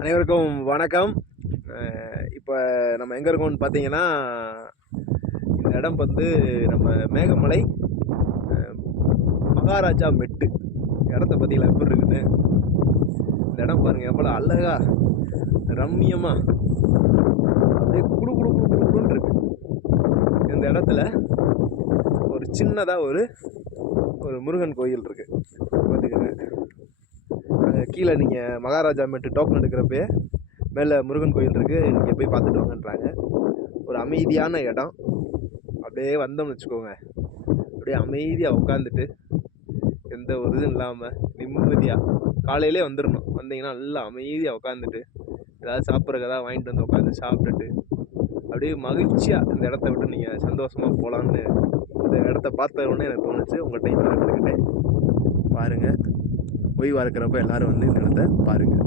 அனைவருக்கும் வணக்கம். இப்போ நம்ம எங்கே இருக்கோம்னு பார்த்தீங்கன்னா, இந்த இடம் வந்து நம்ம மேகமலை மகாராஜா மெட்டு. இடத்த பார்த்தீங்களா எப்படி இருக்குன்னு? இந்த இடம் பாருங்கள் எவ்வளோ அழகா ரம்மியமாக அப்படியே குடு குடு குடு குடுன்னு இருக்கு. இந்த இடத்துல ஒரு சின்னதாக ஒரு முருகன் கோயில் இருக்கு. பார்த்துக்கங்க, கீழே நீங்கள் மகாராஜா மெட்டு டோக்கன் எடுக்கிறப்பே மேலே முருகன் கோயில் இருக்குது, நீங்கள் போய் பார்த்துட்டு வாங்கன்றாங்க. ஒரு அமைதியான இடம். அப்படியே வந்தோம்னு வச்சுக்கோங்க, அப்படியே அமைதியாக உட்காந்துட்டு எந்த ஒரு இதுவும் இல்லாமல் நிம்மதியாக காலையிலே வந்துடணும். வந்தீங்கன்னா நல்லா அமைதியாக உட்காந்துட்டு ஏதாவது சாப்பிட்றதுக்கு ஏதாவது வாங்கிட்டு வந்து உட்காந்து சாப்பிட்டுட்டு அப்படியே மகிழ்ச்சியாக இந்த இடத்த விட்டு நீங்கள் சந்தோஷமாக போகலான்னு இந்த இடத்த பார்த்த உடனே எனக்கு தோணுச்சு. உங்கள்கிட்ட இப்போ இருந்துக்கிட்டே பாருங்கள். ஓய்வாக இருக்கிறப்ப எல்லோரும் வந்து இந்த இடத்த பாருங்கள்.